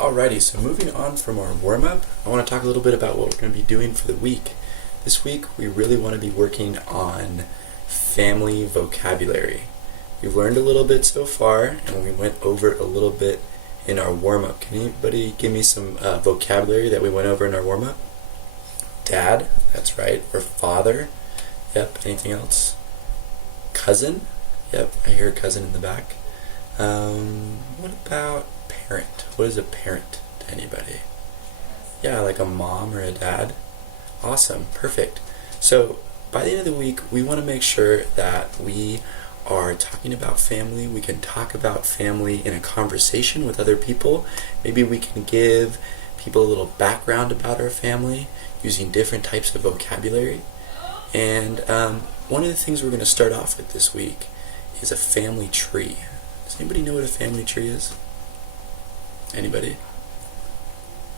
Alrighty, so moving on from our warm-up, I want to talk a little bit about what we're going to be doing for the week. This week, we really want to be working on family vocabulary. We've learned a little bit so far, and we went over a little bit in our warm-up. Can anybody give me some vocabulary that we went over in our warm-up? Dad, that's right, or father. Yep, anything else? Cousin? Yep, I hear a cousin in the back. What about parent? What is a parent to anybody? Yeah, like a mom or a dad. Awesome, perfect. So by the end of the week, we want to make sure that we are talking about family. We can talk about family in a conversation with other people. Maybe we can give people a little background about our family using different types of vocabulary. And one of the things we're going to start off with this week is a family tree. Does anybody know what a family tree is? Anybody?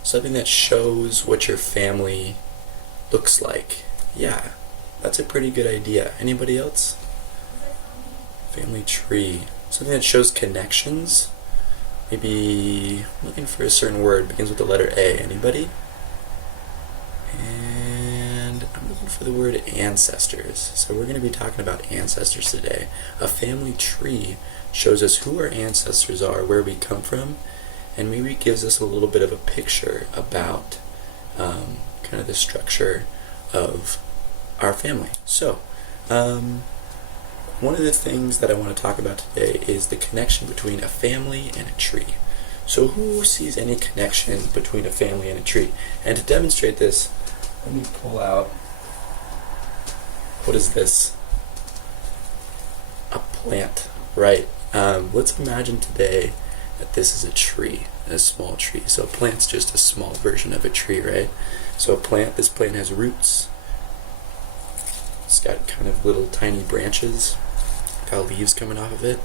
Something that shows what your family looks like. Yeah, that's a pretty good idea. Anybody else? Family tree. Something that shows connections. Maybe I'm looking for a certain word. Begins with the letter A. Anybody? And I'm looking for the word ancestors. So we're going to be talking about ancestors today. A family tree shows us who our ancestors are, where we come from, and maybe gives us a little bit of a picture about kind of the structure of our family. So, one of the things that I want to talk about today is the connection between a family and a tree. So who sees any connection between a family and a tree? And to demonstrate this, let me pull out, what is this? A plant, right? Let's imagine today that this is a tree, a small tree. So a plant's just a small version of a tree, right? So this plant has roots. It's got kind of little tiny branches, got leaves coming off of it.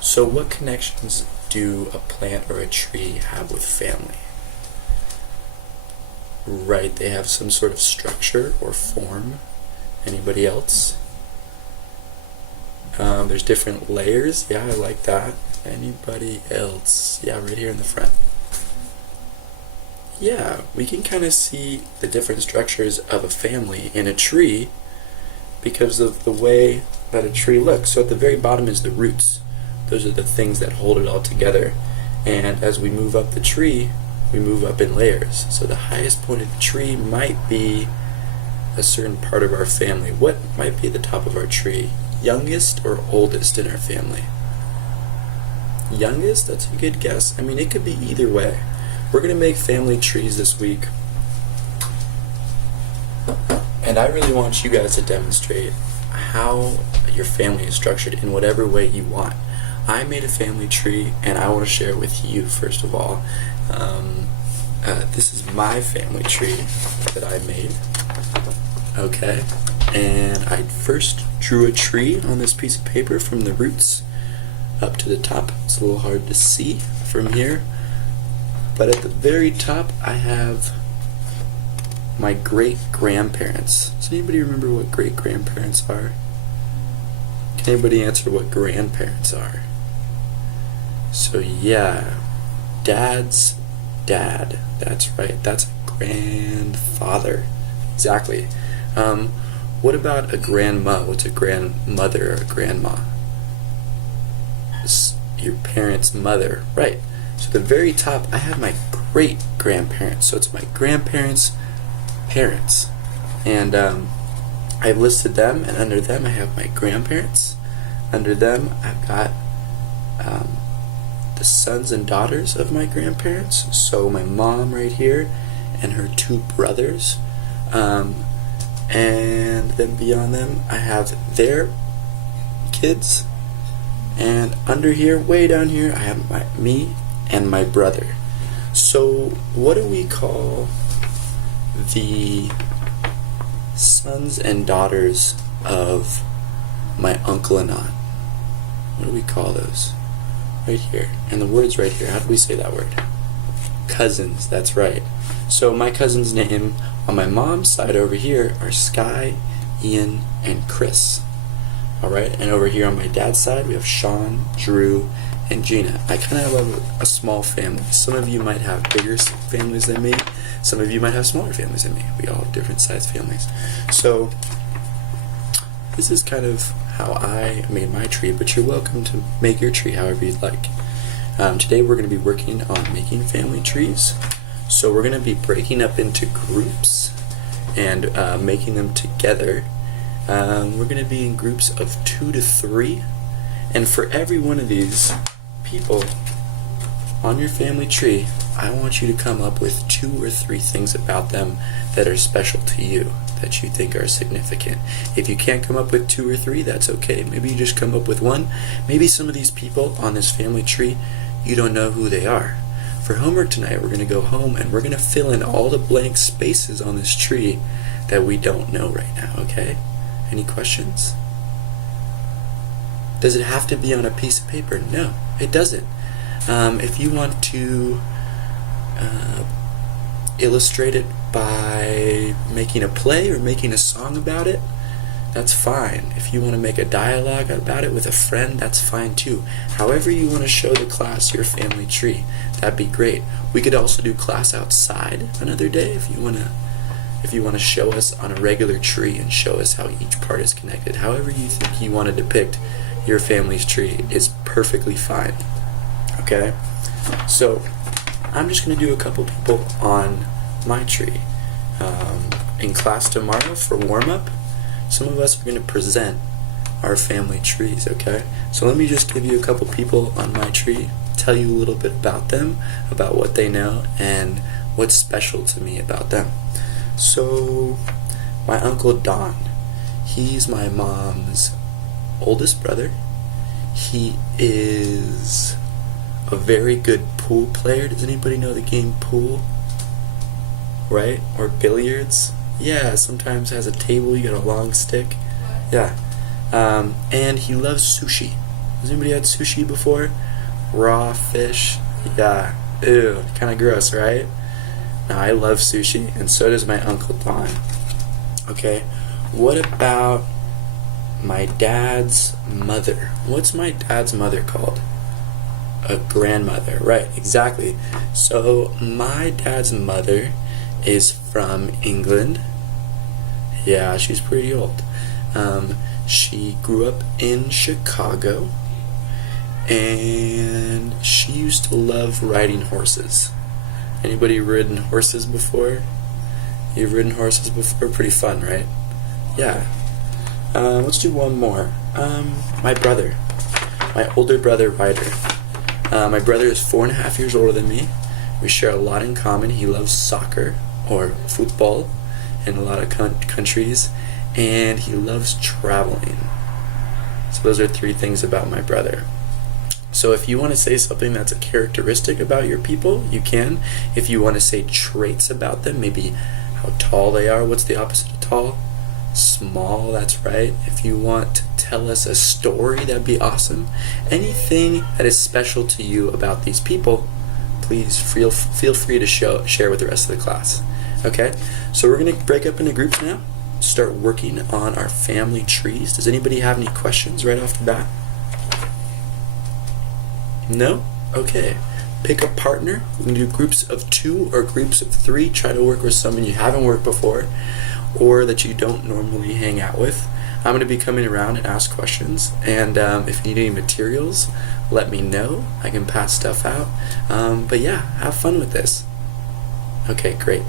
So what connections do a plant or a tree have with family? Right, they have some sort of structure or form. Anybody else? There's different layers. Yeah, I like that. Anybody else? Yeah, right here in the front. Yeah, we can kind of see the different structures of a family in a tree because of the way that a tree looks. So at the very bottom is the roots. Those are the things that hold it all together. And as we move up the tree, we move up in layers. So the highest point of the tree might be a certain part of our family. What might be at the top of our tree? Youngest or oldest in our family? Youngest? That's a good guess. I mean, it could be either way. We're going to make family trees this week. And I really want you guys to demonstrate how your family is structured in whatever way you want. I made a family tree, and I want to share it with you, first of all. This is my family tree that I made. Okay. And I first drew a tree on this piece of paper from the roots up to the top. It's a little hard to see from here. But at the very top, I have my great-grandparents. Does anybody remember what great-grandparents are? Can anybody answer what grandparents are? So yeah, dad's dad. That's right. That's a grandfather. Exactly. What about a grandma? What's a grandmother or a grandma? It's your parents' mother. Right. So at the very top, I have my great-grandparents. So it's my grandparents' parents. And I've listed them, and under them I have my grandparents. Under them I've got the sons and daughters of my grandparents. So my mom right here and her two brothers. And then beyond them I have their kids. And under here, way down here, I have me and my brother. So what do we call the sons and daughters of my uncle and aunt? What do we call those? Right here. And the word's right here. How do we say that word? Cousins, that's right. So my cousin's name on my mom's side over here are Sky, Ian, and Chris. Alright, and over here on my dad's side we have Sean, Drew, and Gina. I kind of have a small family. Some of you might have bigger families than me. Some of you might have smaller families than me. We all have different sized families. So this is kind of how I made my tree, but you're welcome to make your tree however you'd like. Today we're going to be working on making family trees. So we're going to be breaking up into groups and making them together. We're going to be in groups of 2 to 3, and for every one of these people on your family tree, I want you to come up with 2 or 3 things about them that are special to you, that you think are significant. If you can't come up with 2 or 3, that's okay. Maybe you just come up with 1. Maybe some of these people on this family tree, you don't know who they are. For homework tonight, we're going to go home and we're going to fill in all the blank spaces on this tree that we don't know right now, okay? Any questions? Does it have to be on a piece of paper? No, it doesn't. If you want to illustrate it by making a play or making a song about it, that's fine. If you want to make a dialogue about it with a friend, that's fine too. However you want to show the class your family tree, that'd be great. We could also do class outside another day if you want to show us on a regular tree and show us how each part is connected. However you think you want to depict your family's tree is perfectly fine. Okay? So I'm just going to do a couple people on my tree. In class tomorrow for warm-up, some of us are going to present our family trees, okay? So let me just give you a couple people on my tree, tell you a little bit about them, about what they know, and what's special to me about them. So, my Uncle Don, he's my mom's oldest brother. He is a very good pool player. Does anybody know the game pool? Right? Or billiards? Yeah, sometimes has a table, you got a long stick. Yeah. And he loves sushi. Has anybody had sushi before? Raw fish. Yeah. Ew, kind of gross, right? Now, I love sushi, and so does my Uncle Don. Okay, what about my dad's mother? What's my dad's mother called? A grandmother, right, exactly. So, my dad's mother is from England. Yeah, she's pretty old. She grew up in Chicago, and she used to love riding horses. Anybody ridden horses before? You've ridden horses before? Pretty fun, right? Yeah. Let's do one more. My brother. My older brother, Ryder. My brother is 4.5 years older than me. We share a lot in common. He loves soccer, or football, in a lot of countries. And he loves traveling. So those are 3 things about my brother. So if you want to say something that's a characteristic about your people, you can. If you want to say traits about them, maybe how tall they are. What's the opposite of tall? Small, that's right. If you want to tell us a story, that'd be awesome. Anything that is special to you about these people, please feel free to share with the rest of the class. Okay? So we're going to break up into groups now. Start working on our family trees. Does anybody have any questions right off the bat? No? Okay. Pick a partner. We can do groups of 2 or groups of 3. Try to work with someone you haven't worked before or that you don't normally hang out with. I'm going to be coming around and ask questions. And if you need any materials, let me know. I can pass stuff out. But yeah, have fun with this. Okay, great.